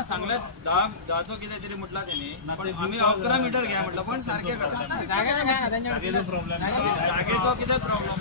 ना सांगल्यात 10 किती तरी म्हटला त्यांनी, पण आम्ही 11 मीटर घ्या म्हटलं, पण सारखे करा. जागेचो किती प्रॉब्लेम.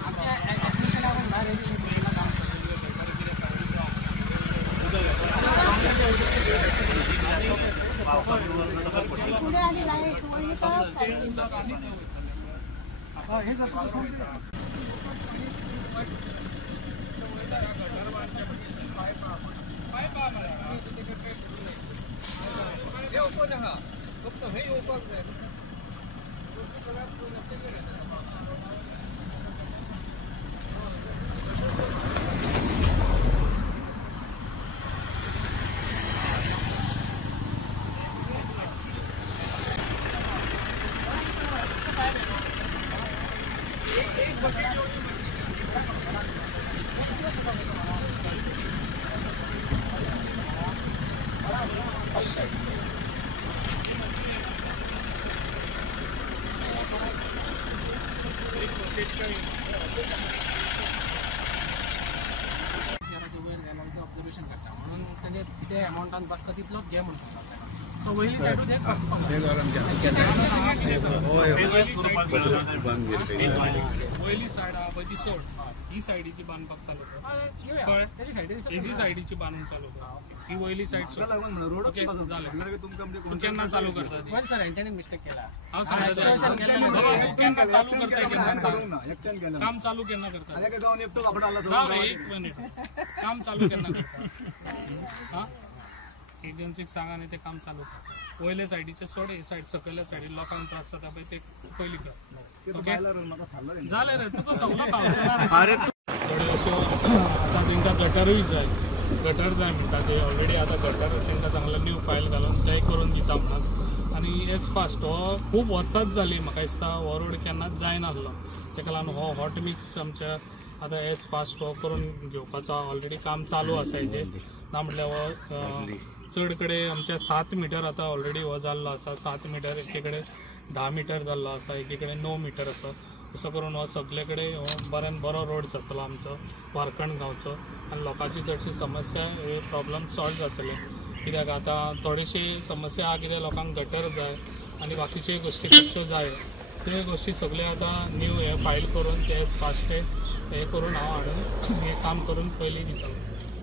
ऑब्झर्वेशन करता म्हणून म्हणजे किती अमाउंटान बसता तितलोच घे म्हणून वयली सायडूच एक बसता वयली सायड आहा पळय ती सोड, ही सायडीची बांदपाक चालू कर, तेजी सायडीची बांदून चालू कर, ही वयली सायड सोड. ओके जालें. केन्ना चालू करता बरं सर हेंच्यानी मिस्टेक केला. हांव सांगता केन्ना चालू करता केन्ना काम चालू केन्ना करता. एक मिनिट काम चालू केन्ना करता. हां एजन्सीक सांगा न्ही ते काम चालू कर. वयले सायडीचे सोड, हे सायड सकयल्या सायडीन लोकांक त्रास जाता पळय ते पयलीं कर. ओके जालें रे तुका सगळो पावचो ना. अश्यो आतां तांकां गटरूय जाय, गटर जाय म्हणटा ते ऑलरेडी. आतां गटर तांकां सांगलें न्यू फायल घालून ते करून दिता म्हणून. आनी एज फास्ट हो खूब वर्सांच जालीं म्हाका दिसता हो रोड केन्नाच जायनासलो. ताका लागून हो हॉट मिक्स आमच्या आतां एज फास्ट हो करून घेवपाचो ऑलरेडी काम चालू आसा हेजें. ना म्हटल्यार हो चड कडेन आमच्या 7 मीटर आतां ऑलरेडी हो जाल्लो आसा. 7 मीटर एके कडेन 10 मीटर जाल्लो आसा, एके कडेन 9 मीटर आसा. असो करून हो सगळे कडेन हो बऱ्यान बरो रोड जातलो आमचो वारकण गांवचो. आनी लोकांची चडशी समस्या हे प्रॉब्लम सॉल्व जातले. कित्याक आतां थोडीशी समस्या आहा कित्याक लोकांक गटर जाय आनी बाकीचे गोश्टी खुबश्यो जाय. ते गोश्टी सगळे आतां न्यू हे फायल करून ते फास्ट हे करून हांव हाडून हे काम करून पयलीं दितलो.